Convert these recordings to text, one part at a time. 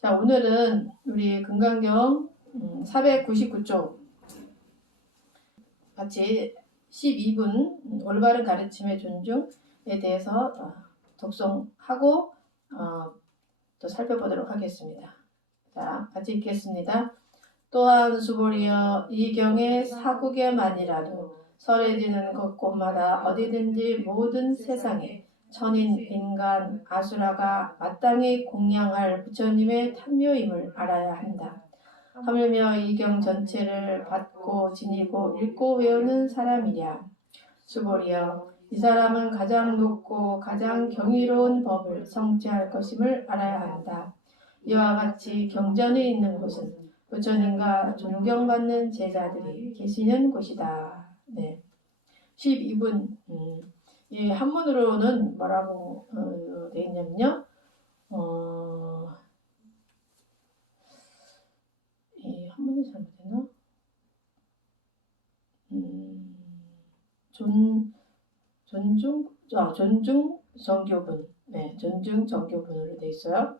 자, 오늘은 우리 금강경 499쪽 같이 12분 올바른 가르침의 존중에 대해서 독송하고 또 살펴보도록 하겠습니다. 자, 같이 읽겠습니다. 또한 수보리여 이 경에 사국에만이라도 설해지는 곳곳마다 어디든지 모든 세상에 천인, 인간, 아수라가 마땅히 공양할 부처님의 탐묘임을 알아야 한다. 하물며 이 경 전체를 받고 지니고 읽고 외우는 사람이랴. 수보리여 이 사람은 가장 높고 가장 경이로운 법을 성취할 것임을 알아야 한다. 이와 같이 경전이 있는 곳은 부처님과 존경받는 제자들이 계시는 곳이다. 네. 12분 이 한문으로는 뭐라고 되어 있냐면요. 이 한문이 잘못됐나? 존중 정교분. 네, 존중 정교분으로 되어 있어요.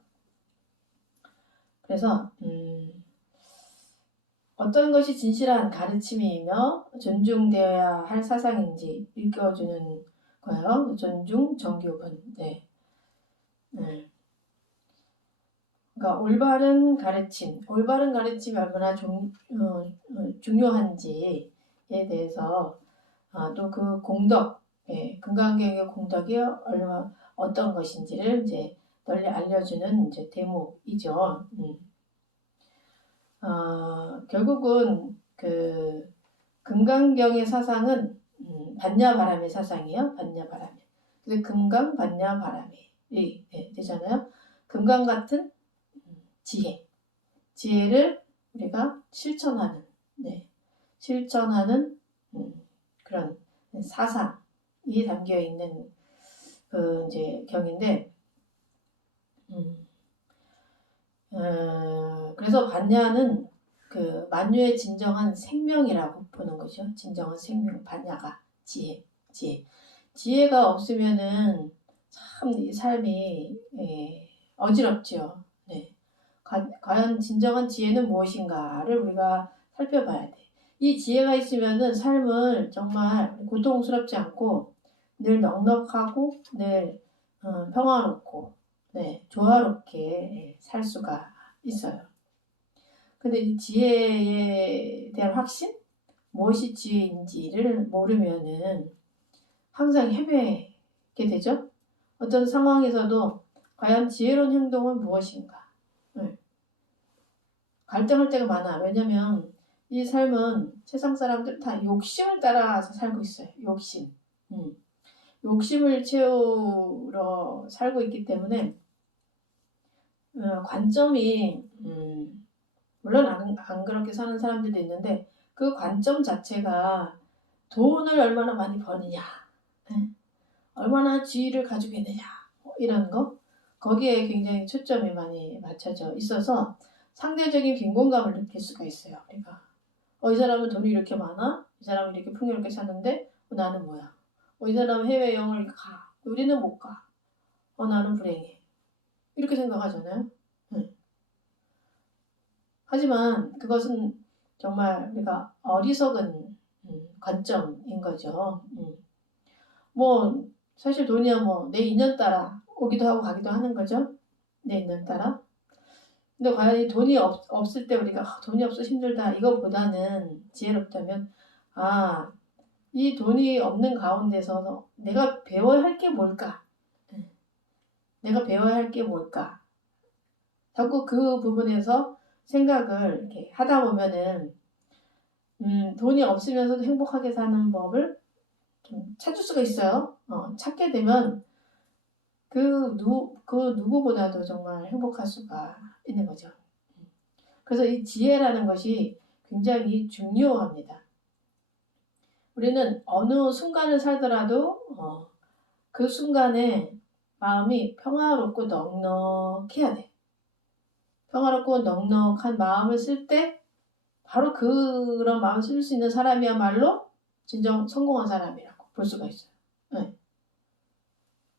그래서 어떤 것이 진실한 가르침이며 존중되어야 할 사상인지 읽어주는 거예요. 존중 정교분. 네. 그러니까 올바른 가르침이 얼마나 중요한지에 대해서 또 그 공덕, 금강경의 공덕이 어떤 것인지를 이제 널리 알려주는 이제 대목이죠. 결국은 그 금강경의 사상은 반야바람의 사상이에요. 반야바람이. 그래서 금강 반야바람이 되잖아요. 금강 같은 지혜를 우리가 실천하는 그런 사상이 담겨 있는 그 이제 경인데, 그래서 반야는 그 만유의 진정한 생명이라고 보는 거죠. 진정한 생명, 반야가 지혜가 없으면은 참 이 삶이 어지럽죠. 네. 과연 진정한 지혜는 무엇인가를 우리가 살펴봐야 돼. 이 지혜가 있으면은 삶을 정말 고통스럽지 않고 늘 넉넉하고 늘 평화롭고 조화롭게 살 수가 있어요. 근데 이 지혜에 대한 확신, 무엇이 지혜인지를 모르면은 항상 헤매게 되죠. 어떤 상황에서도 과연 지혜로운 행동은 무엇인가? 갈등할 때가 많아. 왜냐면 이 삶은 세상 사람들 다 욕심을 따라서 살고 있어요. 욕심을 채우러 살고 있기 때문에 관점이 물론 안 그렇게 사는 사람들도 있는데 그 관점 자체가 돈을 얼마나 많이 버느냐, 얼마나 지위를 가지고 있느냐, 이런 거 거기에 굉장히 초점이 많이 맞춰져 있어서 상대적인 빈곤감을 느낄 수가 있어요. 우리가 이 사람은 돈이 이렇게 많아? 이 사람은 이렇게 풍요롭게 사는데 나는 뭐야? 이 사람은 해외여행을 가. 우리는 못 가. 나는 불행해. 이렇게 생각하잖아요. 하지만 그것은 정말 우리가 어리석은 관점인 거죠. 뭐 사실 돈이야 뭐 내 인연 따라 오기도 하고 가기도 하는 거죠. 내 인연 따라. 근데 과연 이 돈이 없을 때 우리가 돈이 없어 힘들다 이거보다는 지혜롭다면 이 돈이 없는 가운데서 내가 배워야 할 게 뭘까? 자꾸 그 부분에서 생각을 이렇게 하다 보면은 돈이 없으면서도 행복하게 사는 법을 좀 찾을 수가 있어요. 찾게 되면 그 누구보다도 정말 행복할 수가 있는 거죠. 그래서 이 지혜라는 것이 굉장히 중요합니다. 우리는 어느 순간을 살더라도 그 순간에 마음이 평화롭고 넉넉해야 돼. 평화롭고 넉넉한 마음을 쓸 때 바로 그런 마음을 쓸 수 있는 사람이야말로 진정 성공한 사람이라고 볼 수가 있어요.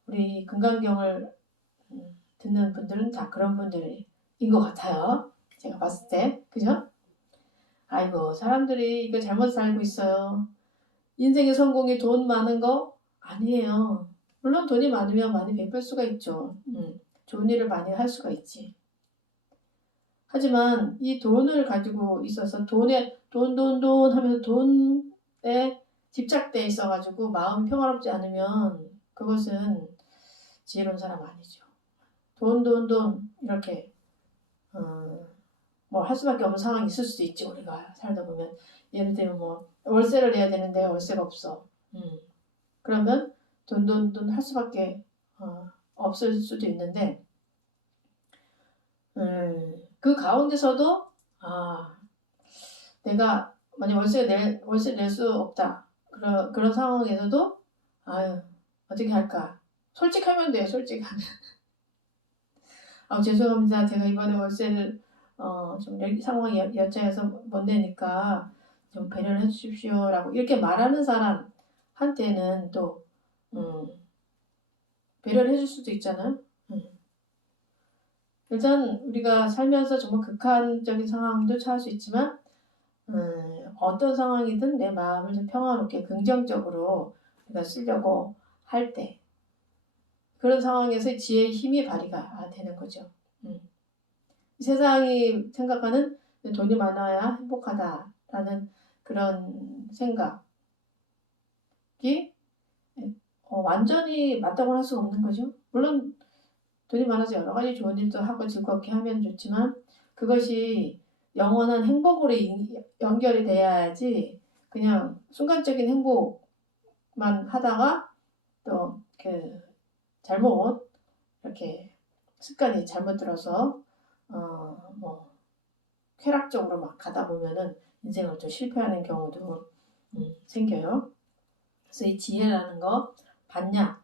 우리 금강경을 듣는 분들은 다 그런 분들이 것 같아요. 제가 봤을 때. 그죠? 아이고, 사람들이 이거 잘못 살고 있어요. 인생의 성공이 돈 많은 거 아니에요. 물론 돈이 많으면 많이 베풀 수가 있죠. 좋은 일을 많이 할 수가 있지. 하지만 이 돈을 가지고 있어서 돈 하면서 돈에 집착돼 있어가지고 마음이 평화롭지 않으면 그것은 지혜로운 사람 아니죠. 돈 이렇게 뭐 할 수밖에 없는 상황이 있을 수도 있지. 우리가 살다 보면 예를 들면 뭐 월세를 내야 되는데 월세가 없어. 그러면 돈 할 수밖에 없을 수도 있는데 그 가운데서도 내가 만약 월세 낼 수 없다. 그런 상황에서도 아유 어떻게 할까? 솔직하면 돼요. 솔직하면. 죄송합니다. 제가 이번에 월세를 좀 상황이 여차해서 못 내니까 좀 배려를 해주십시오라고 이렇게 말하는 사람한테는 또 배려를 해줄 수도 있잖아요. 일단 우리가 살면서 정말 극한적인 상황도 처할 수 있지만 어떤 상황이든 내 마음을 좀 평화롭게 긍정적으로 우리가 쓰려고 할 때 그런 상황에서 지혜의 힘이 발휘가 되는 거죠. 세상이 생각하는 돈이 많아야 행복하다라는 그런 생각이 완전히 맞다고 할 수가 없는 거죠. 물론 돈이 많아서 여러 가지 좋은 일도 하고 즐겁게 하면 좋지만 그것이 영원한 행복으로 연결이 돼야지 그냥 순간적인 행복만 하다가 또 잘못 이렇게 습관이 잘못 들어서 뭐 쾌락적으로 막 가다 보면은 인생을 좀 실패하는 경우도 생겨요. 그래서 이 지혜라는 거 반야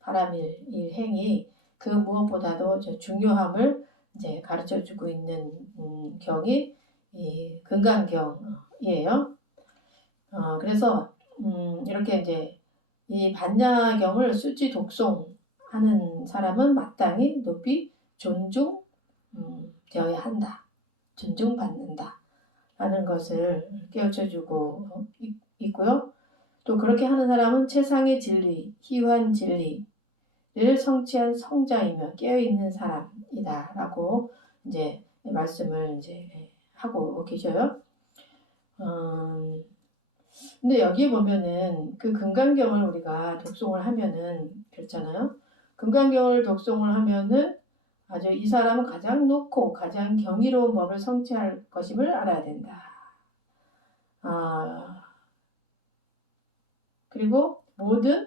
바람일 행이 그 무엇보다도 중요함을 이제 가르쳐주고 있는 경이 이 금강경이에요. 그래서 이렇게 이제 이 반야경을 수지 독송하는 사람은 마땅히 높이 존중되어야 한다. 존중받는다. 라는 것을 깨우쳐주고 있고요. 또 그렇게 하는 사람은 최상의 진리, 희유한 진리를 성취한 성자이며 깨어있는 사람이다라고 이제 말씀을 이제 하고 계셔요. 근데 여기에 보면은 그 금강경을 우리가 독송을 하면은 그렇잖아요. 금강경을 독송을 하면은 아주 이 사람은 가장 높고 가장 경이로운 법을 성취할 것임을 알아야 된다. 그리고 모든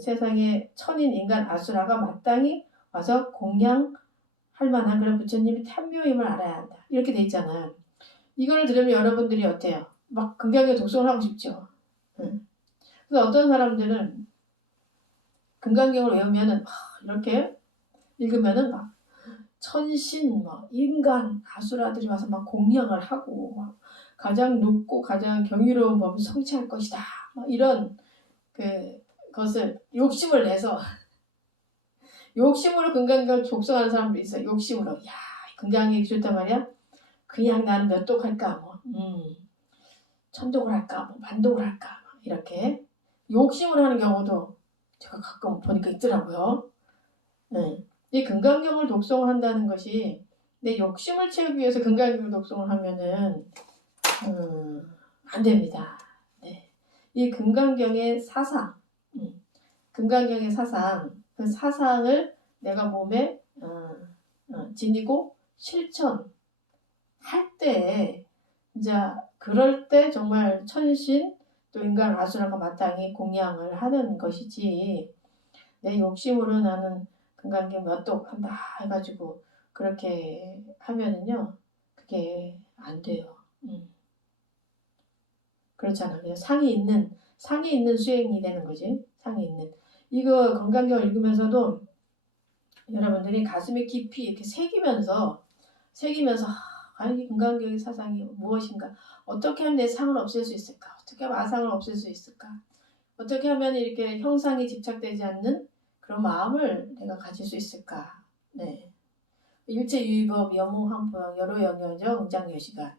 세상의 천인 인간 아수라가 마땅히 와서 공양할 만한 그런 부처님이 탐묘임을 알아야 한다. 이렇게 돼 있잖아요. 이걸 들으면 여러분들이 어때요? 막 금강경 독송을 하고 싶죠. 그래서 어떤 사람들은 금강경을 외우면은 이렇게 읽으면은 막 천신, 인간, 아수라들이 와서 막 공양을 하고 막 가장 높고 가장 경이로운 법을 성취할 것이다. 이런 것을 욕심을 내서 욕심으로 금강경을 독송하는 사람도 있어요. 욕심으로 금강경이 좋단 말이야. 그냥 나는 몇 독 할까 천독을 할까 만독을 할까 이렇게 욕심을 하는 경우도 제가 가끔 보니까 있더라고요. 이 금강경을 독송한다는 것이 내 욕심을 채우기 위해서 금강경을 독송을 하면은 안 됩니다. 이 금강경의 사상, 금강경의 사상, 그 사상을 내가 몸에 지니고 실천할 때 이제 그럴 때 정말 천신 또 인간 아수라가 마땅히 공양을 하는 것이지 내 욕심으로 나는 금강경 몇 독 한다 해가지고 그렇게 하면은요 그게 안 돼요. 그렇잖아. 상이 있는 수행이 되는 거지. 상이 있는. 이거 금강경을 읽으면서도 여러분들이 가슴에 깊이 이렇게 새기면서 이 금강경의 사상이 무엇인가? 어떻게 하면 내 상을 없앨 수 있을까? 어떻게 하면 아상을 없앨 수 있을까? 어떻게 하면 이렇게 형상이 집착되지 않는 그런 마음을 내가 가질 수 있을까? 네. 일체유의법, 영웅항포영, 여로영여정, 응장여시간.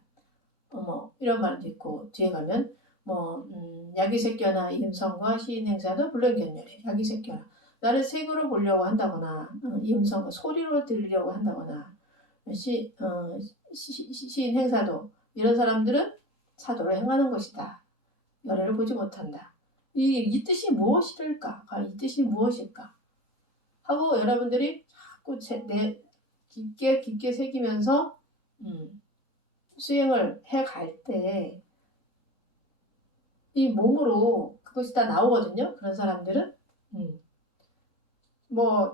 이런 말도 있고, 뒤에 가면, 야기새끼나 임성과 시인행사도 불능견렬해. 야기새끼나. 나를 색으로 보려고 한다거나, 임성, 소리로 들으려고 한다거나, 시인행사도, 이런 사람들은 사도를 행하는 것이다. 열애를 보지 못한다. 이 뜻이 무엇일까? 이 뜻이 무엇일까? 하고 여러분들이 자꾸 깊게 새기면서 수행을 해갈 때 이 몸으로 그것이 다 나오거든요. 그런 사람들은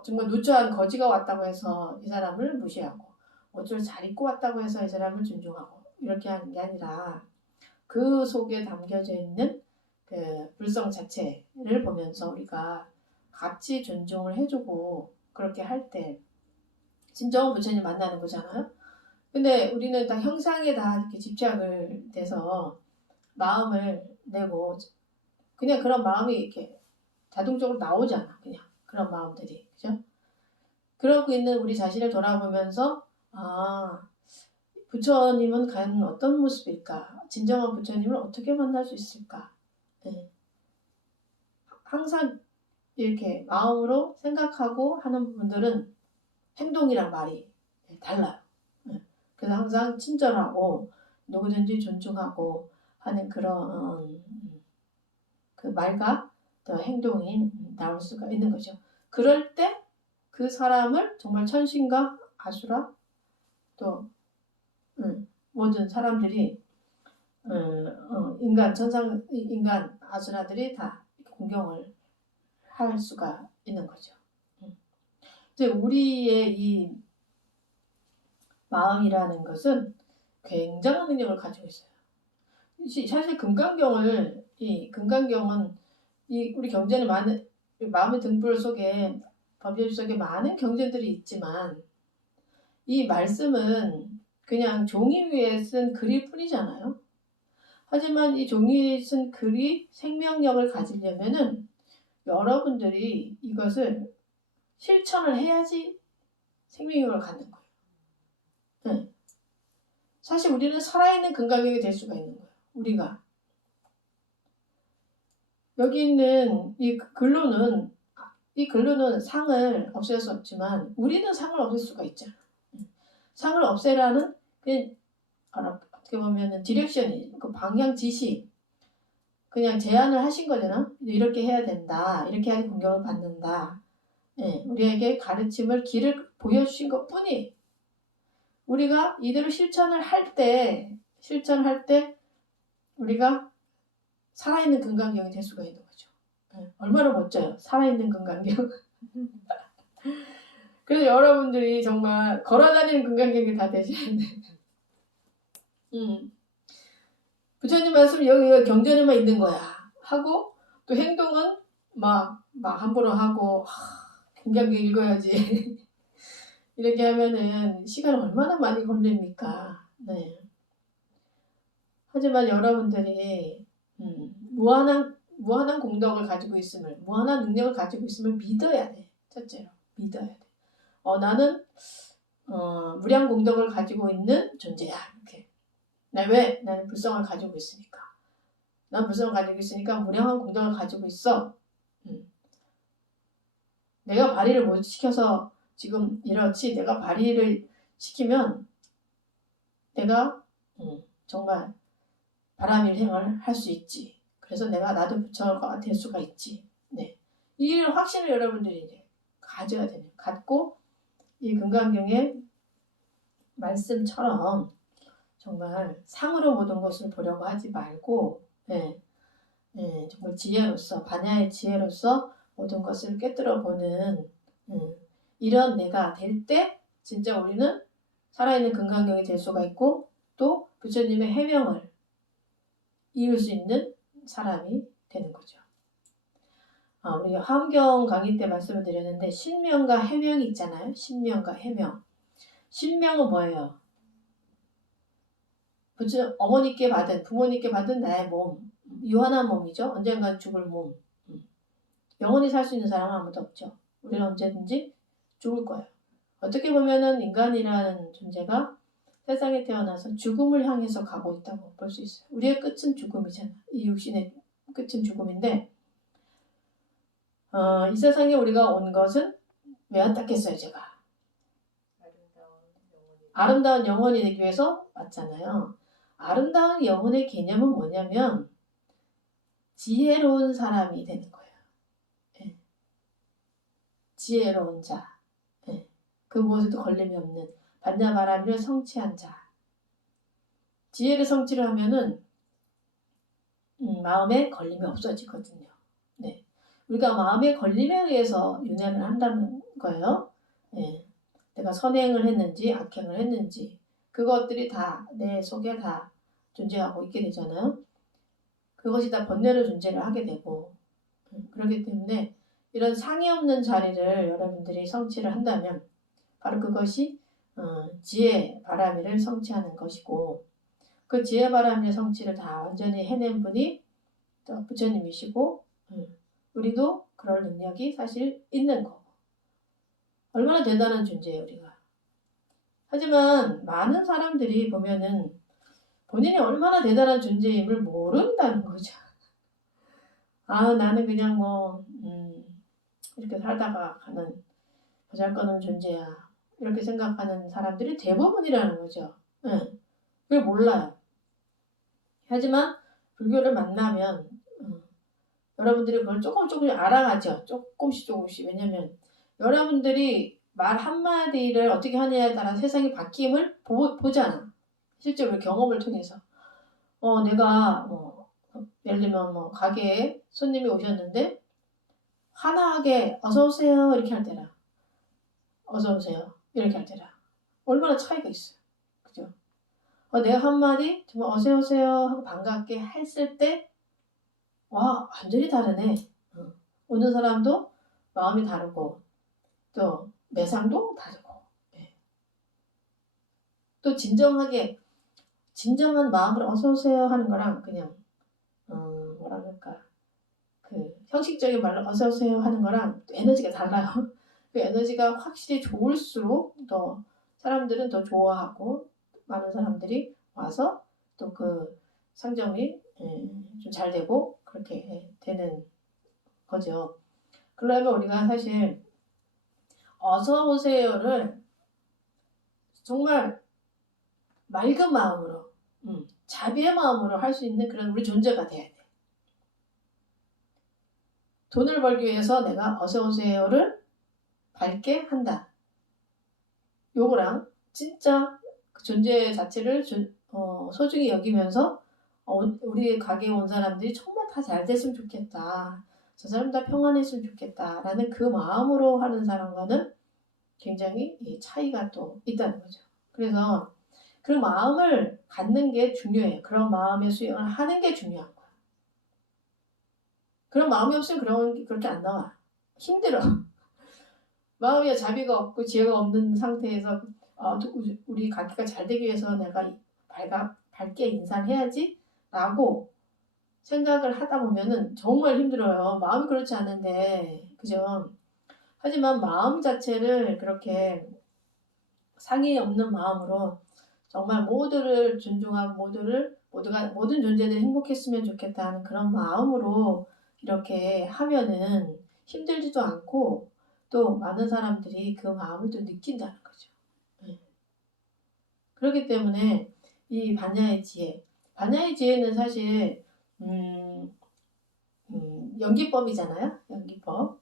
정말 누추한 거지가 왔다고 해서 이 사람을 무시하고 옷을 잘 입고 왔다고 해서 이 사람을 존중하고 이렇게 하는 게 아니라 그 속에 담겨져 있는 그 불성 자체를 보면서 우리가 같이 존중을 해주고 그렇게 할 때 진정한 부처님 만나는 거잖아요. 근데 우리는 다 형상에 다 이렇게 집착을 돼서 마음을 내고 그냥 그런 마음이 이렇게 자동적으로 나오잖아. 그냥 그런 마음들이. 그죠? 그러고 있는 우리 자신을 돌아보면서 부처님은 과연 어떤 모습일까? 진정한 부처님을 어떻게 만날 수 있을까? 네. 항상 이렇게 마음으로 생각하고 하는 분들은 행동이랑 말이 달라요. 그래서 항상 친절하고 누구든지 존중하고 하는 그런 그 말과 또 행동이 나올 수가 있는 거죠. 그럴 때 그 사람을 정말 천신과 아수라 또 모든 사람들이 인간 아수라들이 다 공경을 할 수가 있는 거죠. 이제 우리의 이 마음이라는 것은 굉장한 능력을 가지고 있어요. 사실 금강경은 우리 경전에 많은 마음의 등불 속에 법률 속에 많은 경전들이 있지만 이 말씀은 그냥 종이 위에 쓴 글일 뿐이잖아요. 하지만 이 종이에 쓴 글이 생명력을 가지려면은 여러분들이 이것을 실천을 해야지 생명력을 갖는 거예요. 네. 사실 우리는 살아있는 금강경이 될 수가 있는 거예요. 우리가. 여기 있는 이 글로는 상을 없앨 수 없지만 우리는 상을 없앨 수가 있잖아. 상을 없애라는 어떻게 보면 디렉션이 그 방향 지시 그냥 제안을 하신 거잖아. 이렇게 해야 된다. 이렇게 해야 공경을 받는다. 네, 우리에게 가르침을 길을 보여주신 것뿐이 우리가 이대로 실천을 할 때 우리가 살아있는 금강경이 될 수가 있는 거죠. 네, 얼마나 멋져요. 살아있는 금강경. 그래서 여러분들이 정말 걸어다니는 금강경이 다 되셔야 돼. 부처님 말씀 여기 경전에만 있는 거야. 하고 또 행동은 막 함부로 하고 금강경 읽어야지. 이렇게 하면은 시간 얼마나 많이 걸립니까? 네. 하지만 여러분들이 무한한 공덕을 가지고 있음을, 무한한 능력을 가지고 있음을 믿어야 돼. 첫째로 믿어야 돼. 나는 무량 공덕을 가지고 있는 존재야. 이렇게. 왜? 나는 불성을 가지고 있으니까. 난 불성을 가지고 있으니까 무량한 공덕을 가지고 있어. 내가 발휘를 못 시켜서 지금 이렇지. 내가 발휘를 시키면 내가 정말 바람일행을 할 수 있지. 그래서 나도 부처가 될 수가 있지. 네. 이 확신을 여러분들이 이제 가져야 되는. 갖고 이 금강경의 말씀처럼 정말 상으로 모든 것을 보려고 하지 말고 정말 지혜로서 반야의 지혜로서 모든 것을 꿰뚫어 보는 이런 내가 될 때 진짜 우리는 살아있는 금강경이 될 수가 있고 또 부처님의 해명을 이을 수 있는 사람이 되는 거죠. 우리 화엄경 강의 때 말씀을 드렸는데 신명과 해명이 있잖아요. 신명과 해명. 신명은 뭐예요? 어머니께 받은, 부모님께 받은 나의 몸. 유한한 몸이죠. 언젠간 죽을 몸. 영원히 살 수 있는 사람은 아무도 없죠. 우리는 언제든지 죽을 거예요. 어떻게 보면은 인간이라는 존재가 세상에 태어나서 죽음을 향해서 가고 있다고 볼 수 있어요. 우리의 끝은 죽음이잖아. 이 육신의 끝은 죽음인데 이 세상에 우리가 온 것은 왜 왔다겠어요, 제가? 아름다운 영혼이 되기 위해서 왔잖아요. 아름다운 영혼의 개념은 뭐냐면 지혜로운 사람이 되는 거예요. 예. 지혜로운 자. 예. 그 무엇에도 걸림이 없는 반야바라미를 성취한 자. 지혜를 성취를 하면은 마음에 걸림이 없어지거든요. 네. 우리가 마음의 걸림에 의해서 윤회를 한다는 거예요. 예. 내가 선행을 했는지 악행을 했는지 그것들이 다 내 속에 다 존재하고 있게 되잖아요. 그것이 다 번뇌로 존재를 하게 되고 그렇기 때문에 이런 상이 없는 자리를 여러분들이 성취를 한다면 바로 그것이 지혜 바라미를 성취하는 것이고 그 지혜 바라미의 성취를 다 완전히 해낸 분이 또 부처님이시고 우리도 그럴 능력이 사실 있는 거고 얼마나 대단한 존재예요 우리가. 하지만 많은 사람들이 보면은 본인이 얼마나 대단한 존재임을 모른다는 거죠. 나는 그냥 이렇게 살다가 가는 보잘것없는 존재야 이렇게 생각하는 사람들이 대부분이라는 거죠. 그걸 몰라요. 하지만 불교를 만나면 여러분들이 그걸 조금씩 알아가죠. 조금씩. 왜냐면 여러분들이 말 한마디를 어떻게 하느냐에 따라 세상이 바뀜을 보잖아. 실제로 경험을 통해서. 내가 예를 들면 가게에 손님이 오셨는데 환하게 어서오세요 이렇게 할 때랑 어서오세요 이렇게 할 때랑 얼마나 차이가 있어요. 그죠? 내가 한마디 정말 어서오세요 하고 반갑게 했을 때 와 완전히 다르네. 오는 사람도 마음이 다르고 또 매상도 다르고 또 진정한 마음으로 어서오세요 하는 거랑 그냥 뭐라 그럴까 그 형식적인 말로 어서오세요 하는 거랑 또 에너지가 달라요. 그 에너지가 확실히 좋을수록 더 사람들은 더 좋아하고 많은 사람들이 와서 또 그 상점이 좀 잘 되고 그렇게 되는 거죠. 그러면 우리가 사실 어서오세요를 정말 맑은 마음으로 자비의 마음으로 할 수 있는 그런 우리 존재가 돼야 돼. 돈을 벌기 위해서 내가 어서오세요를 밝게 한다. 요거랑 진짜 그 존재 자체를 소중히 여기면서 우리 가게에 온 사람들이 정말 다 잘 됐으면 좋겠다. 저 사람 다 평안했으면 좋겠다. 라는 그 마음으로 하는 사람과는 굉장히 차이가 또 있다는 거죠. 그래서 그 마음을 갖는 게 중요해요. 그런 마음의 수행을 하는 게 중요한 거야. 그런 마음이 없으면 그렇게 안 나와. 힘들어. 마음에 자비가 없고 지혜가 없는 상태에서 우리 가게가 잘 되기 위해서 내가 밝게 인사를 해야지 라고 생각을 하다 보면은 정말 힘들어요. 마음이 그렇지 않은데 그죠? 하지만 마음 자체를 그렇게 상의 없는 마음으로 정말 모두를 존중하고 모든 존재들이 행복했으면 좋겠다는 그런 마음으로 이렇게 하면은 힘들지도 않고 또 많은 사람들이 그 마음을 또 느낀다는 거죠. 그렇기 때문에 이 반야의 지혜는 사실 연기법이잖아요. 연기법.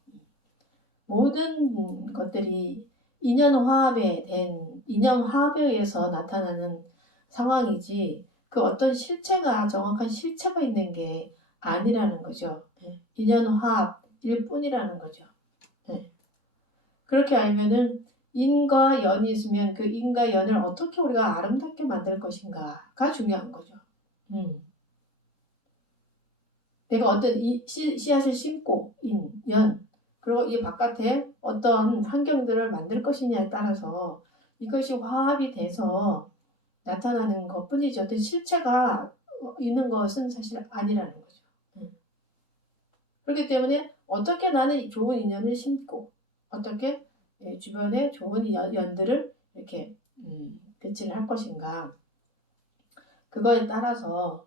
모든 것들이 인연 화합에 의해서 나타나는 상황이지 그 어떤 정확한 실체가 있는 게 아니라는 거죠. 인연 화합일 뿐이라는 거죠. 그렇게 알면은 인과 연이 있으면 그 인과 연을 어떻게 우리가 아름답게 만들 것인가가 중요한 거죠. 내가 어떤 씨앗을 심고 연 그리고 이 바깥에 어떤 환경들을 만들 것이냐에 따라서 이것이 화합이 돼서 나타나는 것뿐이지 어떤 실체가 있는 것은 사실 아니라는 거죠. 그렇기 때문에 어떻게 나는 좋은 인연을 심고 어떻게 주변에 좋은 연들을 이렇게 배치를 할 것인가. 그거에 따라서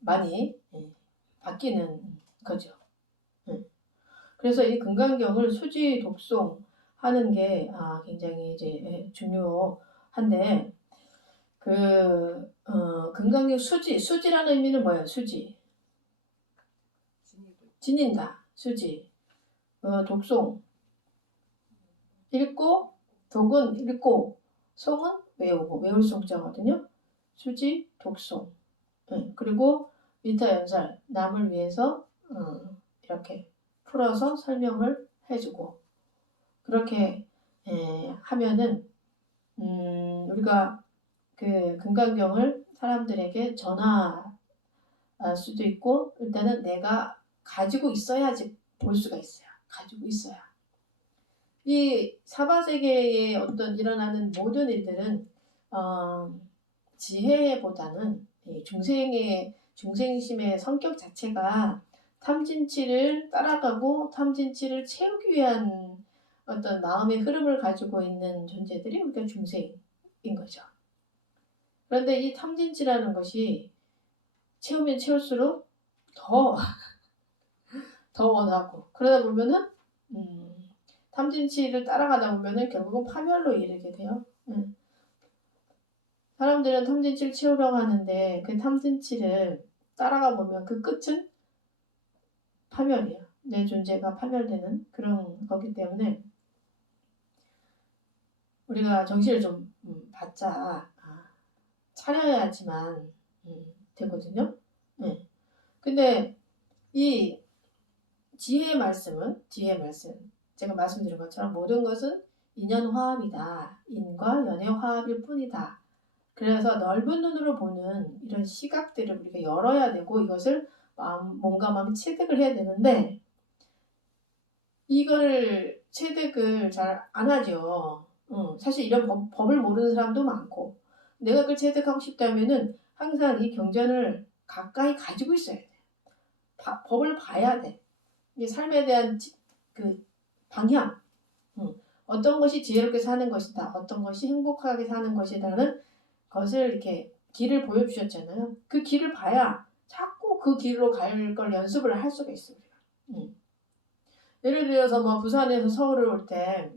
많이 바뀌는 거죠. 그래서 이 금강경을 수지 독송하는 게 굉장히 이제 중요한데 금강경 수지라는 의미는 뭐예요? 수지 지닌다. 수지 독송 읽고 독은 읽고 송은 외우고 외울 송자거든요. 수지 독송 그리고 위타 연설 남을 위해서 이렇게 풀어서 설명을 해주고 그렇게 하면은 우리가 그 금강경을 사람들에게 전할 수도 있고 일단은 내가 가지고 있어야지 볼 수가 있어요. 가지고 있어야. 이 사바세계에 어떤 일어나는 모든 일들은 지혜보다는 중생심의 성격 자체가 탐진치를 따라가고 탐진치를 채우기 위한 어떤 마음의 흐름을 가지고 있는 존재들이 우리가 중생인 거죠. 그런데 이 탐진치라는 것이 채우면 채울수록 더 원하고 그러다 보면은 탐진치를 따라가다 보면은 결국은 파멸로 이르게 돼요. 사람들은 탐진치를 채우려고 하는데 그 탐진치를 따라가 보면 그 끝은 파멸이에요. 내 존재가 파멸되는 그런 거기 때문에 우리가 정신을 좀 바짝 차려야지만 되거든요. 근데 이 지혜의 말씀 제가 말씀드린 것처럼 모든 것은 인연화합이다. 인과 연의 화합일 뿐이다. 그래서 넓은 눈으로 보는 이런 시각들을 우리가 열어야 되고 이것을 몸과 마음이 체득을 해야 되는데 이거를 체득을 잘 안 하죠. 사실 이런 법을 모르는 사람도 많고 내가 그걸 체득하고 싶다면은 항상 이 경전을 가까이 가지고 있어야 돼. 법을 봐야 돼. 이 삶에 대한 그 방향, 어떤 것이 지혜롭게 사는 것이다, 어떤 것이 행복하게 사는 것이다는 것을 이렇게 길을 보여주셨잖아요. 그 길을 봐야 자꾸 그 길로 갈 걸 연습을 할 수가 있어요. 예를 들어서 뭐 부산에서 서울을 올 때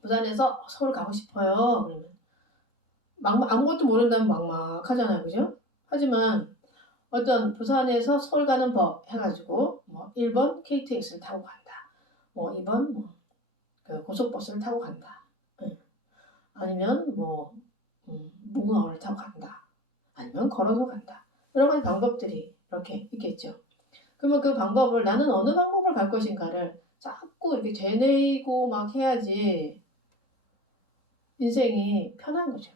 부산에서 서울 가고 싶어요. 그러면 아무것도 모른다면 막막하잖아요, 그죠? 하지만 어떤 부산에서 서울 가는 법 해가지고 뭐 1번 KTX를 타고 간다. 뭐 2번 그 고속버스를 타고 간다. 아니면 뭐 무궁화호를 타고 간다. 아니면 걸어서 간다. 여러 가지 방법들이 이렇게 있겠죠. 그러면 그 방법을 나는 어느 방법을 갈 것인가를 자꾸 이렇게 되뇌이고 막 해야지 인생이 편한 거죠.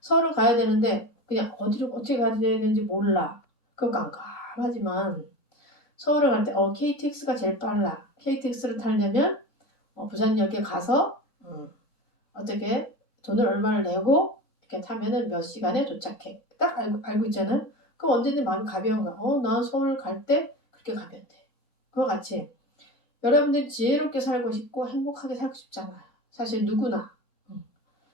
서울을 가야 되는데 그냥 어디로 어떻게 가야 되는지 몰라. 그럼 깜깜하지만 서울을 갈 때 KTX가 제일 빨라. KTX를 타려면 부산역에 가서 어떻게 돈을 얼마를 내고 이렇게 타면은 몇 시간에 도착해. 딱 알고 있잖아요. 그럼 언제든 마음이 가벼운 거야. 나 서울 갈 때 그렇게 가면 돼. 그와 같이 여러분들이 지혜롭게 살고 싶고 행복하게 살고 싶잖아요. 사실 누구나.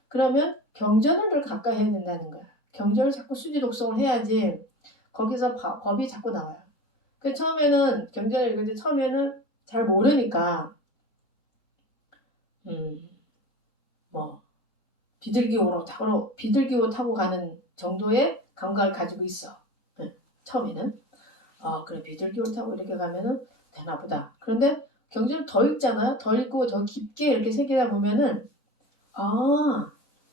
그러면 경전을 가까이 해야 된다는 거야. 경전을 자꾸 수지 독송을 해야지 거기서 법이 자꾸 나와요. 그 처음에는 경전을 읽을 때 처음에는 잘 모르니까 뭐 비둘기호 타고 가는 정도의 감각을 가지고 있어. 처음에는 그래 비둘기호 타고 이렇게 가면은 되나보다. 그런데 경전을 더 읽잖아요. 더 읽고 더 깊게 이렇게 새기다 보면은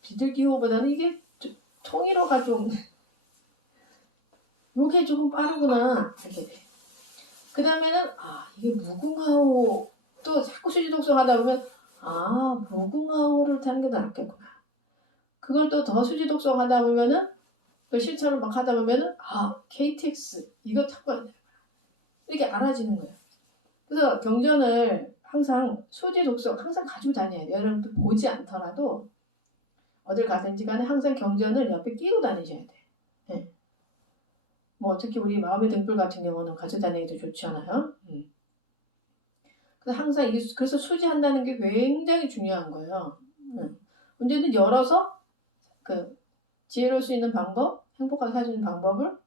비둘기호보다는 이게 통일호가 좀 요게 조금 빠르구나 알게 돼. 그 다음에는 이게 무궁화호 또 자꾸 수지독송 하다 보면 무궁화호를 타는 게 낫겠구나. 그걸 또 더 수지독송 하다 보면은 또 실천을 막 하다 보면은 KTX 이거 타고 가야 돼. 이렇게 알아지는 거예요. 그래서 경전을 항상 수지독송 항상 가지고 다녀야 돼요. 여러분들 보지 않더라도 어딜 가든지 간에 항상 경전을 옆에 끼고 다니셔야 돼. 네. 뭐 특히 우리 마음의 등불 같은 경우는 가지고 다니기도 좋잖아요. 그래서 항상 그래서 수지한다는 게 굉장히 중요한 거예요. 언제든 열어서 그 지혜로울 수 있는 방법, 행복하게 살 수 있는 방법을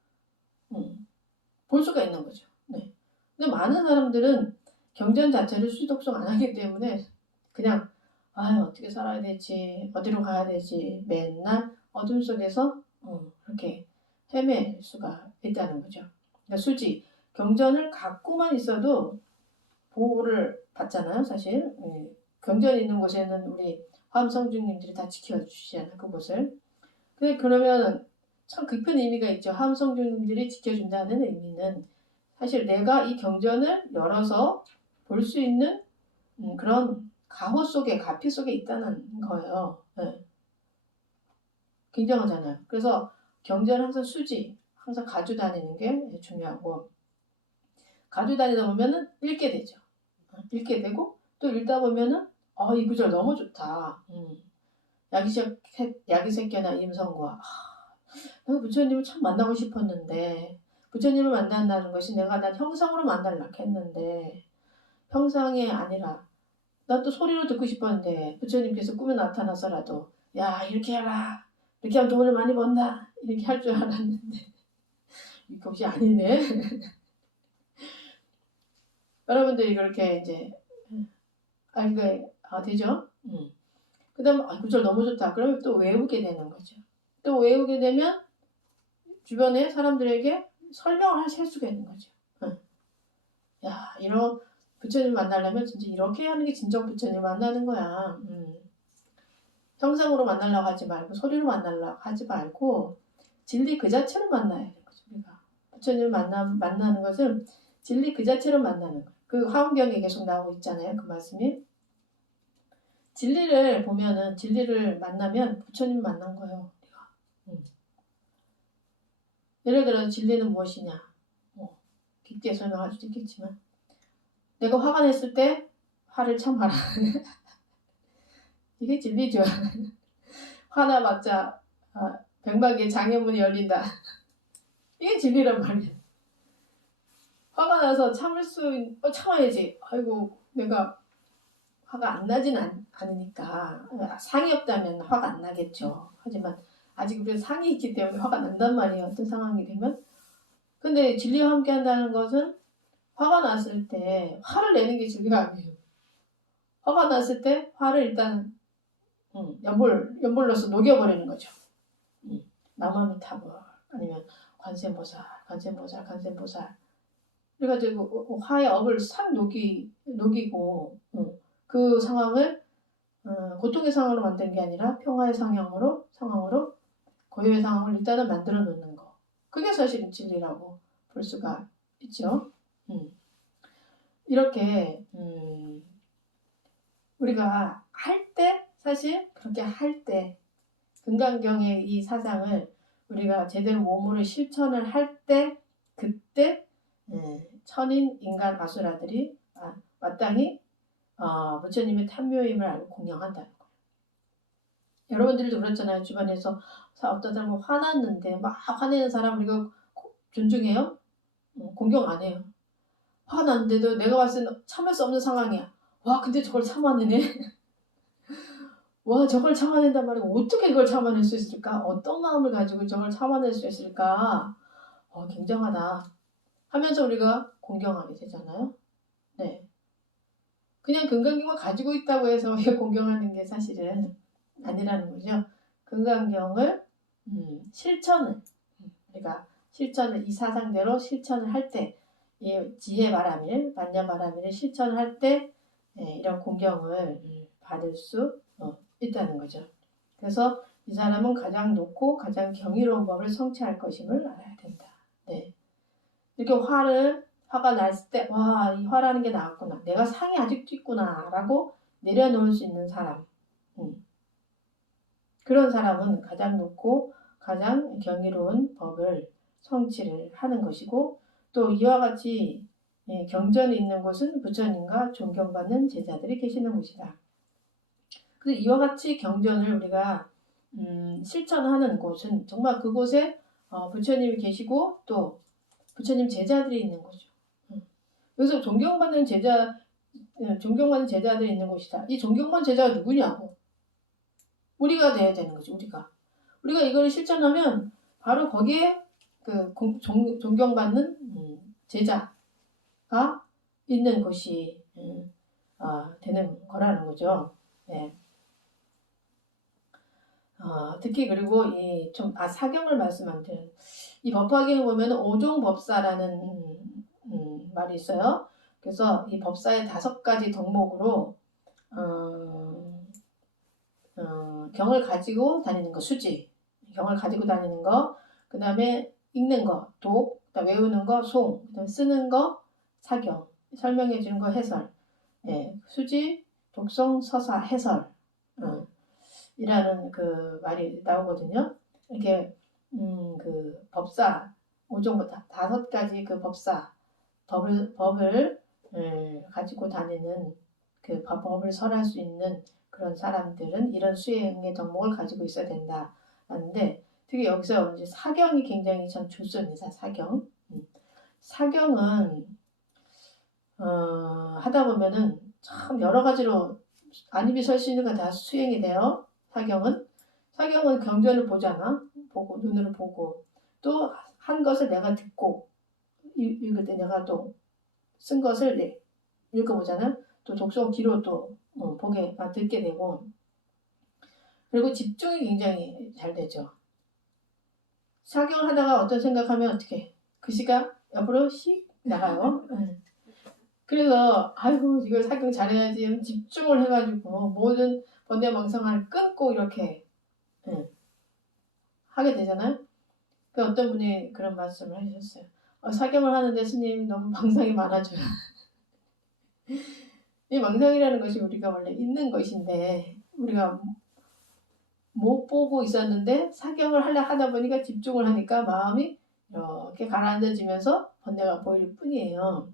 볼 수가 있는 거죠. 네. 근데 많은 사람들은 경전 자체를 수지 독송 안 하기 때문에 그냥 어떻게 살아야 되지, 어디로 가야 되지, 맨날 어둠 속에서 이렇게 헤맬 수가 있다는 거죠. 그러니까 수지, 경전을 갖고만 있어도 보호를 받잖아요, 사실. 경전이 있는 곳에는 우리 화엄성주님들이 다 지켜주시잖아요, 그곳을. 그러면 참 깊은 의미가 있죠. 화엄성주님들이 지켜준다는 의미는 사실 내가 이 경전을 열어서 볼 수 있는 그런 가호 속에, 가피 속에 있다는 거예요. 네. 굉장하잖아요. 그래서 경전을 항상 수지, 항상 가지고 다니는 게 중요하고, 가지고 다니다 보면은 읽게 되죠. 읽게 되고, 또 읽다 보면은, 이 구절 너무 좋다. 야기새끼나 임성과. 내가 부처님을 참 만나고 싶었는데, 부처님을 만난다는 것이 난 형상으로 만나려고 했는데, 형상이 아니라, 난 또 소리로 듣고 싶었는데, 부처님께서 꿈에 나타나서라도, 야, 이렇게 해라. 이렇게 하면 돈을 많이 번다. 이렇게 할 줄 알았는데, 그것이 아니네. 여러분들이 그렇게 이제, 알게 되죠? 그 다음, 구절 너무 좋다. 그러면 또 외우게 되는 거죠. 또 외우게 되면, 주변에 사람들에게 설명을 할 수가 있는 거죠. 야, 이런 부처님 만나려면 진짜 이렇게 하는 게 진정 부처님 만나는 거야. 형상으로 만나려고 하지 말고 소리로 만나려고 하지 말고 진리 그 자체로 만나야 되는 거죠. 우리가 부처님을 만나는 것은 진리 그 자체로 만나는 거예요. 그 화엄경에 계속 나오고 있잖아요. 그 말씀이. 진리를 보면은 진리를 만나면 부처님 만난 거예요. 우리가. 예를 들어 진리는 무엇이냐. 깊게 설명할 수도 있겠지만 내가 화가 냈을 때 화를 참아라. 이게 진리죠. 화나봤자 백막의 장애문이 열린다. 이게 진리란 말이에요. 화가 나서 참아야지. 아이고 내가 화가 안 나진 않으니까 상이 없다면 화가 안 나겠죠. 하지만 아직 우리는 상이 있기 때문에 화가 난단 말이에요. 어떤 상황이 되면. 근데 진리와 함께 한다는 것은 화가 났을 때 화를 내는 게 진리가 아니에요. 화가 났을 때 화를 일단 연불로서 녹여버리는 거죠. 나마미타불 아니면 관세음보살 그래가지고 화의 업을 싹 녹이고 그 상황을 고통의 상황으로 만든 게 아니라 평화의 상황으로 고요의 상황을 일단은 만들어 놓는 거. 그게 사실은 진리라고 볼 수가 있죠. 이렇게 우리가 할 때 사실 그렇게 할 때 금강경의 이 사상을 우리가 제대로 몸으로 실천을 할 때 그때 천인 인간 아수라들이 마땅히 부처님의 탐묘임을 알고 공양한다는 거예요. 여러분들도 그렇잖아요. 주변에서 어떤 사람은 화났는데 막 화내는 사람 우리가 존중해요? 공경 안 해요. 화가 났는데도 내가 봤을 때 참을 수 없는 상황이야. 와 근데 저걸 참아내네. 와 저걸 참아낸단 말이야. 어떻게 그걸 참아낼 수 있을까? 어떤 마음을 가지고 저걸 참아낼 수 있을까? 굉장하다 하면서 우리가 공경하게 되잖아요. 네. 그냥 금강경을 가지고 있다고 해서 우리가 공경하는 게 사실은 아니라는 거죠. 금강경을 실천을 우리가 이 사상대로 실천을 할 때 이 지혜바라밀, 만냐바라밀을 실천을 할 때 이런 공경을 받을 수 있다는 거죠. 그래서 이 사람은 가장 높고 가장 경이로운 법을 성취할 것임을 알아야 된다. 네. 이렇게 화가 났을 때, 이 화라는 게 나왔구나. 내가 상이 아직도 있구나. 라고 내려놓을 수 있는 사람. 그런 사람은 가장 높고 가장 경이로운 법을 성취를 하는 것이고, 또 이와 같이 경전이 있는 곳은 부처님과 존경받는 제자들이 계시는 곳이다. 그래서 이와 같이 경전을 우리가 실천하는 곳은 정말 그곳에 부처님이 계시고 또 부처님 제자들이 있는 거죠. 그래서 존경받는 제자 존경받는 제자들이 있는 곳이다. 이 존경받는 제자가 누구냐고. 우리가 돼야 되는 거지. 우리가 이걸 실천하면 바로 거기에 그 존경받는 제자가 있는 곳이 되는 거라는 거죠. 네. 특히 그리고 사경을 말씀하는 이 법화경에 보면 오종법사라는 말이 있어요. 그래서 이 법사의 5가지 덕목으로 경을 가지고 다니는 거, 수지, 경을 가지고 다니는 거, 그 다음에 읽는 거, 독, 그다음에 외우는 거, 송, 그다음에 쓰는 거, 사경, 설명해 주는 거, 해설, 수지, 독송, 서사, 해설, 이라는 그 말이 나오거든요. 이렇게 그 법사 5종 5가지 그 법을 가지고 다니는 그 법을 설할 수 있는 그런 사람들은 이런 수행의 덕목을 가지고 있어야 된다. 하는데 특히 여기서 이제 사경이 굉장히 전 좋습니다. 사경은 하다 보면은 참 여러 가지로 안입이 설 수 있는 거 다 수행이 돼요. 사경은 경전을 보잖아. 보고 눈으로 보고 또 한 것을 내가 듣고 읽을 때 내가 또 쓴 것을 읽어보잖아. 또 독송 귀로 또 듣게 되고 그리고 집중이 굉장히 잘 되죠. 사경을 하다가 어떤 생각하면 어떻게 글씨가 옆으로 씩 나가요. 그래서 아이고 이걸 사경 잘해야지 집중을 해가지고 모든 번뇌망상을 끊고 이렇게 하게 되잖아요. 그 어떤 분이 그런 말씀을 하셨어요. 사경을 하는데 스님 너무 망상이 많아져요. 이 망상이라는 것이 우리가 원래 있는 것인데 우리가 못 보고 있었는데 사경을 하다 보니까 집중을 하니까 마음이 이렇게 가라앉아지면서 번뇌가 보일 뿐이에요.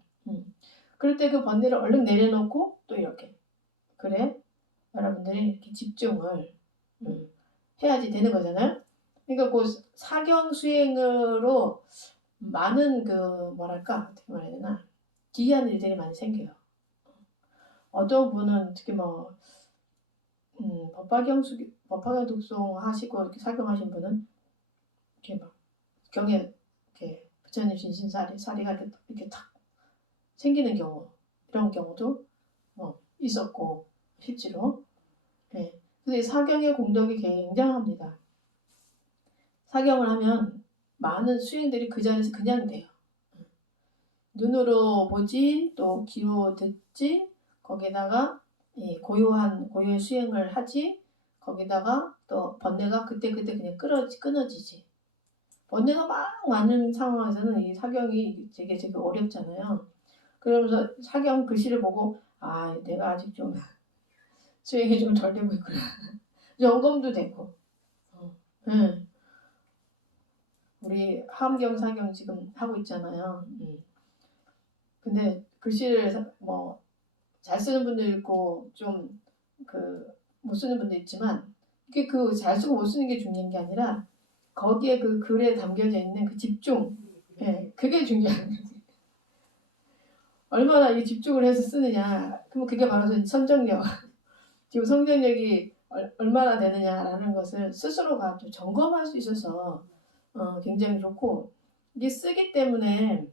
그럴 때 그 번뇌를 얼른 내려놓고 또 이렇게 그래 여러분들이 이렇게 집중을 해야지 되는 거잖아요. 그러니까 그 사경 수행으로 많은 어떻게 말해야 되나 기이한 일들이 많이 생겨요. 어떤 분은 특히 법화경 독송 하시고 이렇게 사경하신 분은 이렇게 막 경에 이렇게 부처님 사리가 이렇게 탁 생기는 경우 이런 경우도 있었고 실제로. 그래서 이 사경의 공덕이 굉장합니다. 사경을 하면 많은 수행들이 그 자리에서 그냥 돼요. 눈으로 보지 또 귀로 듣지 거기다가 고요의 수행을 하지 거기다가 또 번뇌가 그때 그냥 끊어지지. 번뇌가 막 많은 상황에서는 이 사경이 되게 어렵잖아요. 그러면서 사경 글씨를 보고 내가 아직 좀 수행이 좀 덜 되고 있구나. 점검도 되고. 우리 하암경 사경 지금 하고 있잖아요. 근데 글씨를 잘 쓰는 분도 있고 좀 못 쓰는 분도 있지만 이게 잘 쓰고 못 쓰는 게 중요한 게 아니라 거기에 그 글에 담겨져 있는 그 집중, 그게 중요한 거지. 얼마나 이 집중을 해서 쓰느냐. 그럼 그게 바로 선정력. 지금 성정력이 얼마나 되느냐라는 것을 스스로가 또 점검할 수 있어서 굉장히 좋고 이게 쓰기 때문에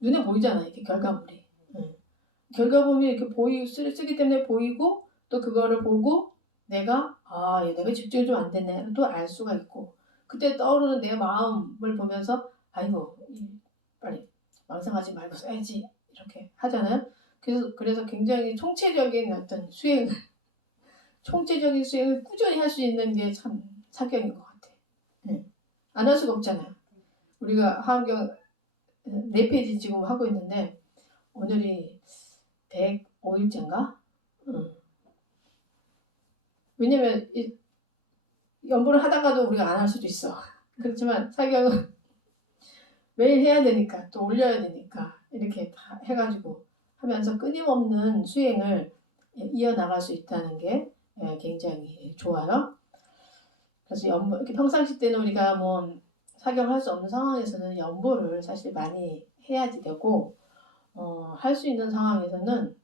눈에 보이잖아요. 이렇게 결과물이. 결과물이 이렇게 쓰기 때문에 보이고 또 그거를 보고 내가 집중이 좀 안 됐네 또 알 수가 있고 그때 떠오르는 내 마음을 보면서 아이고 빨리 망상하지 말고 써야지 이렇게 하잖아요. 그래서 굉장히 총체적인 어떤 총체적인 수행을 꾸준히 할 수 있는 게 참 사경인 것 같아. 안 할 수가 없잖아요. 우리가 하암경 4페이지 지금 하고 있는데 오늘이 105일째인가? 왜냐면 연보를 하다가도 우리가 안 할 수도 있어. 그렇지만 사경은 매일 해야 되니까 또 올려야 되니까 이렇게 다 해가지고 하면서 끊임없는 수행을 이어나갈 수 있다는 게 굉장히 좋아요. 그래서 이렇게 평상시 때는 우리가 사경을 할 수 없는 상황에서는 연보를 사실 많이 해야지 되고 할 수 있는 상황에서는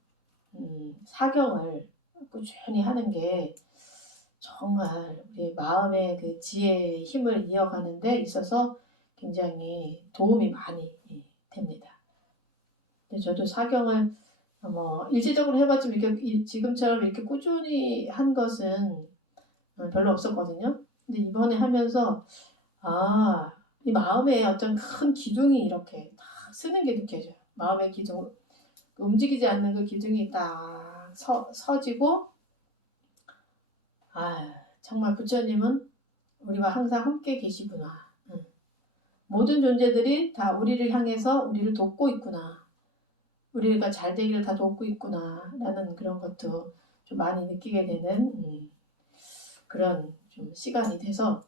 사경을 꾸준히 하는 게 정말 우리 마음의 그 지혜의 힘을 이어가는 데 있어서 굉장히 도움이 많이 됩니다. 근데 저도 사경을 일시적으로 해봤지만 이렇게 지금처럼 이렇게 꾸준히 한 것은 별로 없었거든요. 근데 이번에 하면서 이 마음에 어떤 큰 기둥이 이렇게 딱 쓰는 게 느껴져요. 마음의 기둥, 움직이지 않는 그 기둥이 딱 서지고, 정말 부처님은 우리와 항상 함께 계시구나. 모든 존재들이 다 우리를 향해서 우리를 돕고 있구나. 우리가 잘 되기를 다 돕고 있구나. 라는 그런 것도 좀 많이 느끼게 되는 그런 좀 시간이 돼서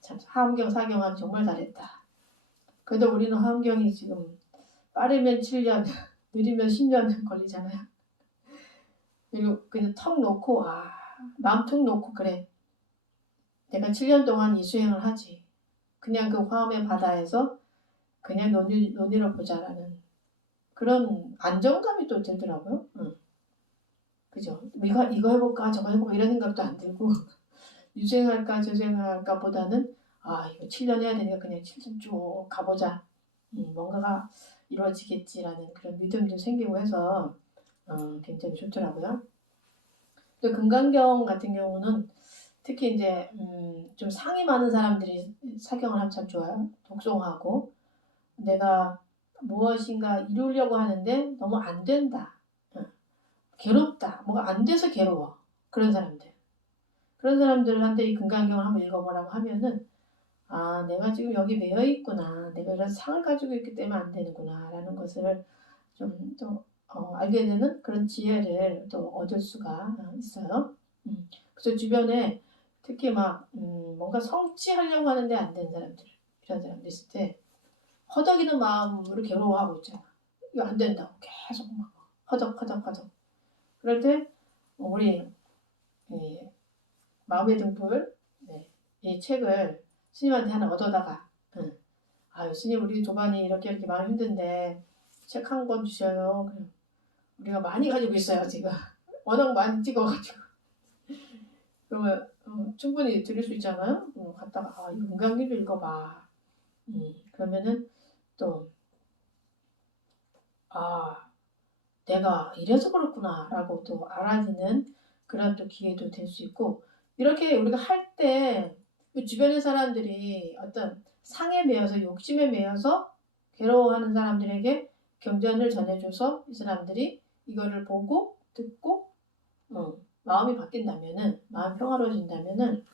참 하엄경 사경하기 정말 잘했다. 그래도 우리는 하엄경이 지금 빠르면 7년, 느리면 10년 걸리잖아요. 그리고 그냥 턱 놓고 마음 턱 놓고 그래. 내가 7년 동안 이 수행을 하지. 그냥 그 화엄의 바다에서 그냥 논의로 보자라는 그런 안정감이 또 들더라고요. 그죠? 이거 해볼까 저거 해볼까 이런 생각도 안 들고 유생할까 저생할까 보다는 이거 7년 해야 되니까 그냥 7년 쭉 가보자. 뭔가가 이루어지겠지라는 그런 믿음도 생기고 해서 굉장히 좋더라고요. 또 금강경 같은 경우는 특히 이제 좀 상이 많은 사람들이 사경을 하면 참 좋아요. 독송하고 내가 무엇인가 이루려고 하는데 너무 안 된다. 괴롭다. 뭐가 안 돼서 괴로워. 그런 사람들한테 이 금강경을 한번 읽어보라고 하면은 내가 지금 여기 매여 있구나. 내가 이런 상을 가지고 있기 때문에 안 되는구나. 라는 것을 좀 또 알게 되는 그런 지혜를 또 얻을 수가 있어요. 그래서 주변에 특히 뭔가 성취하려고 하는데 안 되는 사람들, 이런 사람들 있을 때 허덕이는 마음으로 괴로워하고 있잖아. 이거 안 된다고 계속 막 허덕. 그럴 때 우리 마음의 등불 이 책을 스님한테 하나 얻어다가 스님 우리 도반이 이렇게 마음 힘든데 책 한 권 주셔요. 그럼 우리가 많이 가지고 있어요 지금. 워낙 많이 찍어가지고 그러면 충분히 드릴 수 있잖아요. 갔다가 이 은강기를 읽어봐. 그러면은 또 내가 이래서 그렇구나 라고 또 알아지는 그런 또 기회도 될 수 있고 이렇게 우리가 할 때 주변의 사람들이 어떤 상에 매여서 욕심에 매여서 괴로워하는 사람들에게 경전을 전해줘서 이 사람들이 이거를 보고 듣고 마음이 바뀐다면은 마음 평화로워진다면은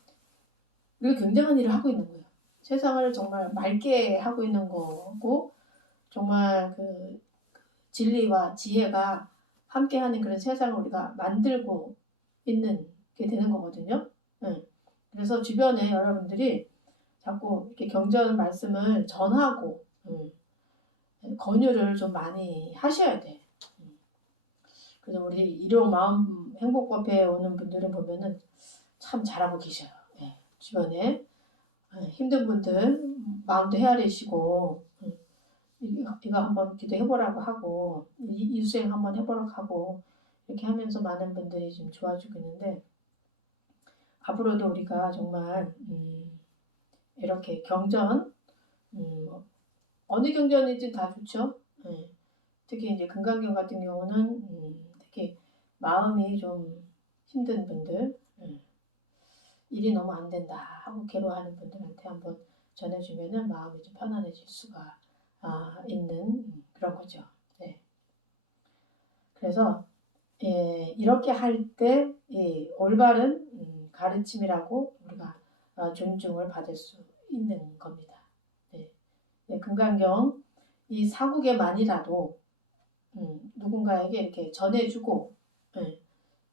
우리가 굉장한 일을 하고 있는 거예요. 세상을 정말 맑게 하고 있는 거고 정말 그 진리와 지혜가 함께하는 그런 세상을 우리가 만들고 있는 게 되는 거거든요. 그래서 주변에 여러분들이 자꾸 이렇게 경전 말씀을 전하고 권유를 좀 많이 하셔야 돼. 그래서 우리 일용 마음 행복법회에 오는 분들을 보면은 참 잘하고 계셔요. 주변에 힘든 분들 마음도 헤아리시고 이거 한번 기도해보라고 하고 이 수행 한번 해보라고 하고 이렇게 하면서 많은 분들이 지금 좋아지고 있는데 앞으로도 우리가 정말 이렇게 경전 어느 경전이든 다 좋죠. 특히 이제 금강경 같은 경우는 특히 마음이 좀 힘든 분들 일이 너무 안 된다 하고 괴로워하는 분들한테 한번 전해주면은 마음이 좀 편안해질 수가 있는 그런 거죠. 네. 그래서 이렇게 할 때 올바른 가르침이라고 우리가 존중을 받을 수 있는 겁니다. 금강경 이 사국에만이라도 누군가에게 이렇게 전해주고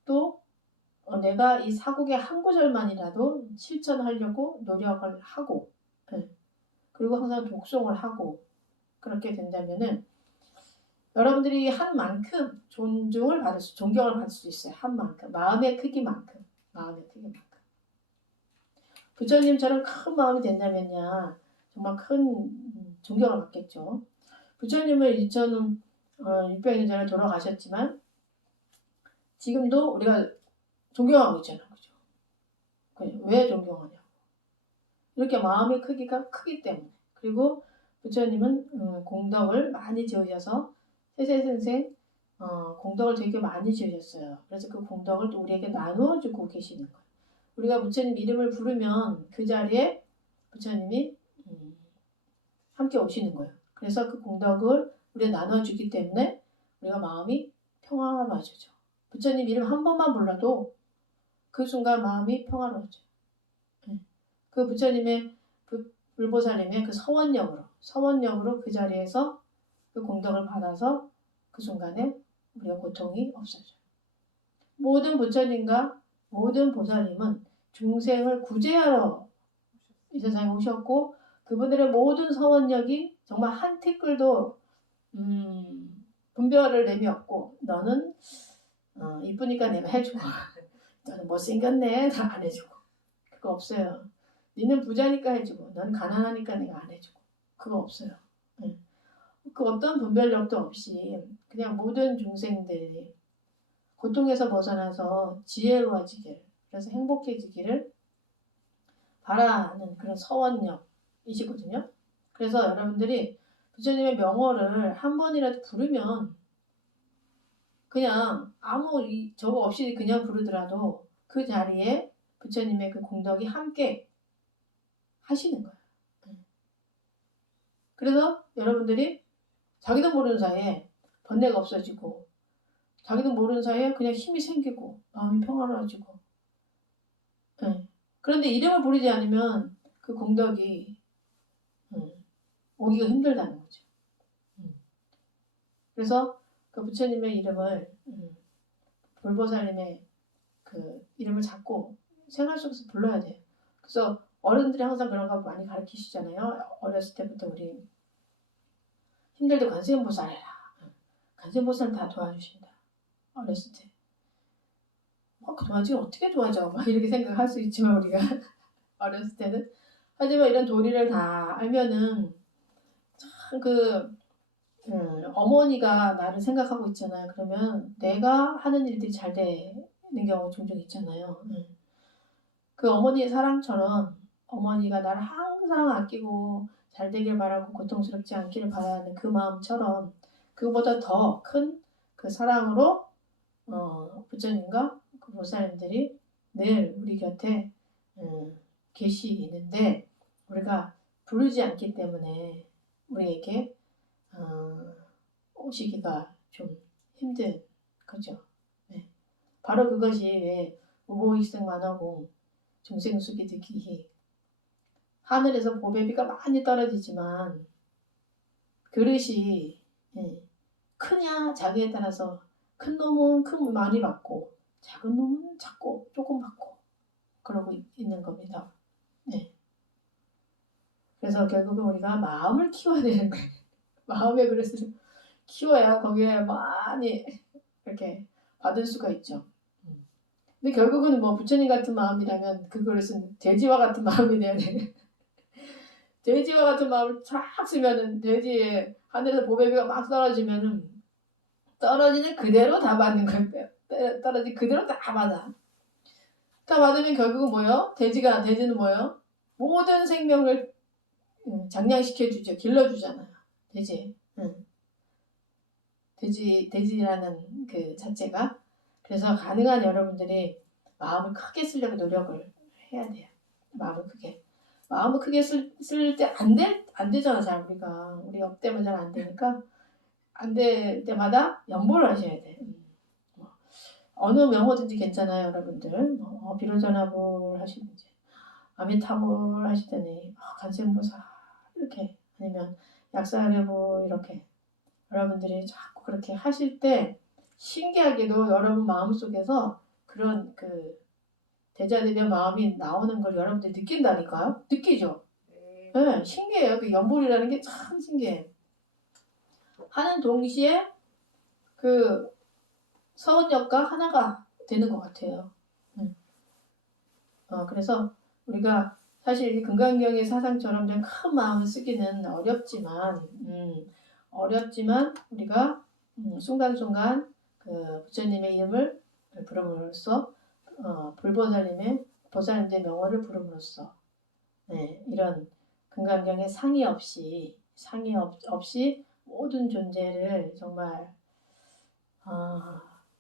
또 내가 이 사국의 한 구절만이라도 실천하려고 노력을 하고 그리고 항상 독송을 하고 그렇게 된다면은 여러분들이 한 만큼 존경을 받을 수 있어요. 한 만큼 마음의 크기만큼 부처님처럼 큰 마음이 된다면야 정말 큰 존경을 받겠죠. 부처님을 저는 600년 전에 돌아가셨지만 지금도 우리가 존경하고 있잖아. 그죠? 왜 존경하냐고. 이렇게 마음의 크기가 크기 때문에. 그리고 부처님은 공덕을 많이 지으셔서 세세생생 공덕을 되게 많이 지으셨어요. 그래서 그 공덕을 또 우리에게 나누어주고 계시는 거예요. 우리가 부처님 이름을 부르면 그 자리에 부처님이 함께 오시는 거예요. 그래서 그 공덕을 우리가 나눠주기 때문에 우리가 마음이 평화로워지죠. 부처님 이름 한 번만 불러도 그 순간 마음이 평화로워져요. 그 부처님의 그 불보살님의 그 서원력으로 그 자리에서 그 공덕을 받아서 그 순간에 우리가 고통이 없어져요. 모든 부처님과 모든 보살님은 중생을 구제하러 이 세상에 오셨고 그분들의 모든 서원력이 정말 한 티끌도 분별을 내미 없고 너는 이쁘니까 내가 해주고 너는 못생겼네 다 안 해주고 그거 없어요. 니는 부자니까 해주고 너는 가난하니까 내가 안 해주고 그거 없어요. 그 어떤 분별력도 없이 그냥 모든 중생들이 고통에서 벗어나서 지혜로워지길 그래서 행복해지기를 바라는 그런 서원력이시거든요. 그래서 여러분들이 부처님의 명호를 한 번이라도 부르면 그냥 아무 저거 없이 그냥 부르더라도 그 자리에 부처님의 그 공덕이 함께 하시는 거예요. 그래서 여러분들이 자기도 모르는 사이에 번뇌가 없어지고 자기도 모르는 사이에 그냥 힘이 생기고 마음이 평화로워지고 그런데 이름을 부르지 않으면 그 공덕이 오기가 힘들다는 거죠. 그래서 그 부처님의 이름을 불보살님의 그 이름을 잡고 생활 속에서 불러야 돼요. 그래서 어른들이 항상 그런 거 많이 가르치시잖아요. 어렸을 때부터 우리 힘들 때 관세음보살 해라. 관세음보살은 다 도와주신다. 어렸을 때. 도와주면 어떻게 도와줘? 막 이렇게 생각할 수 있지만 우리가 어렸을 때는 하지만 이런 도리를 다 알면은 참 어머니가 나를 생각하고 있잖아요. 그러면 내가 하는 일들이 잘 되는 경우 종종 있잖아요. 그 어머니의 사랑처럼 어머니가 나를 항상 아끼고 잘 되길 바라고 고통스럽지 않기를 바라는 그 마음처럼 그보다 더 큰 그 사랑으로 부처님과 그 보살님들이 늘 우리 곁에 계시는데 우리가 부르지 않기 때문에 우리에게 오시기가 좀 힘든 거죠. 네. 바로 그것이 왜 무보익생 만화공 중생수기 듣기 하늘에서 보배비가 많이 떨어지지만 그릇이 크냐 작에 따라서 큰 놈은 많이 받고 작은 놈은 작고 조금 받고 그러고 있는 겁니다. 네. 그래서 결국은 우리가 마음을 키워야 되는 거예요. 마음의 그릇을 키워야 거기에 많이 이렇게 받을 수가 있죠. 근데 결국은 뭐 부처님 같은 마음이라면 그 그릇은 돼지와 같은 마음이 돼야 돼. 돼지와 같은 마음을 쫙 쓰면은 돼지의 하늘에서 보배비가 막 떨어지면은 떨어지는 그대로 다 받는 거예요. 떨어진 그대로 다 받아. 다 받으면 결국은 뭐예요? 돼지는 뭐예요? 모든 생명을 장량시켜주죠. 길러주잖아요. 돼지라는 그 자체가. 그래서 가능한 여러분들이 마음을 크게 쓰려고 노력을 해야 돼요. 마음을 크게 쓸 때 안 되잖아, 잘 우리 업되면 잘 안 되니까 안 될 때마다 연보를 하셔야 돼. 어느 명호든지 괜찮아요, 여러분들. 비로자나불 하시든지 아미타불 하시더니 관세음보살 이렇게 아니면 약사르불 이렇게 여러분들이 자꾸 그렇게 하실 때 신기하게도 여러분 마음속에서 그런 그 대자대변 마음이 나오는 걸 여러분들이 느낀다니까요? 느끼죠? 네, 신기해요. 그 연불이라는 게 참 신기해. 하는 동시에 그 서원력과 하나가 되는 것 같아요. 그래서 우리가 사실 금강경의 사상처럼 좀 큰 마음을 쓰기는 어렵지만 우리가 순간순간 그 부처님의 이름을 부름으로써 보살님의 명호를 부름으로써 네, 이런 금강경에 상의 없이 모든 존재를 정말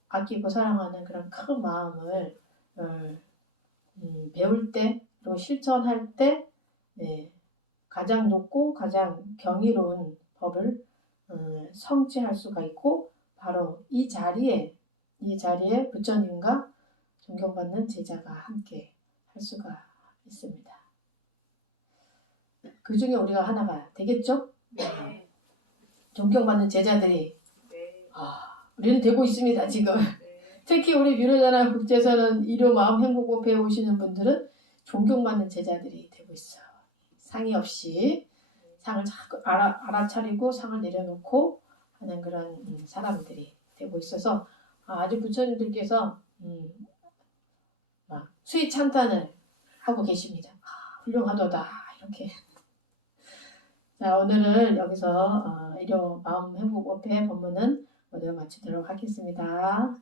아끼고 사랑하는 그런 큰 마음을 배울 때 그리고 실천할 때 네, 가장 높고 가장 경이로운 법을 성취할 수가 있고 바로 이 자리에 부처님과 존경받는 제자가 함께 할 수가 있습니다. 그 중에 우리가 하나가 되겠죠? 네. 존경받는 제자들이 네. 우리는 되고 있습니다. 지금 네. 특히 우리 비로자나 국제에서는 일요 마음 행복법회에 오시는 분들은 존경받는 제자들이 되고 있어요. 상의 없이 상을 자꾸 알아차리고 상을 내려놓고 하는 그런 사람들이 되고 있어서 아주 부처님들께서 막 수위 찬탄을 하고 계십니다. 훌륭하도다 이렇게. 자, 오늘은 여기서 일요 마음 행복법회 법문은 모두 마치도록 하겠습니다.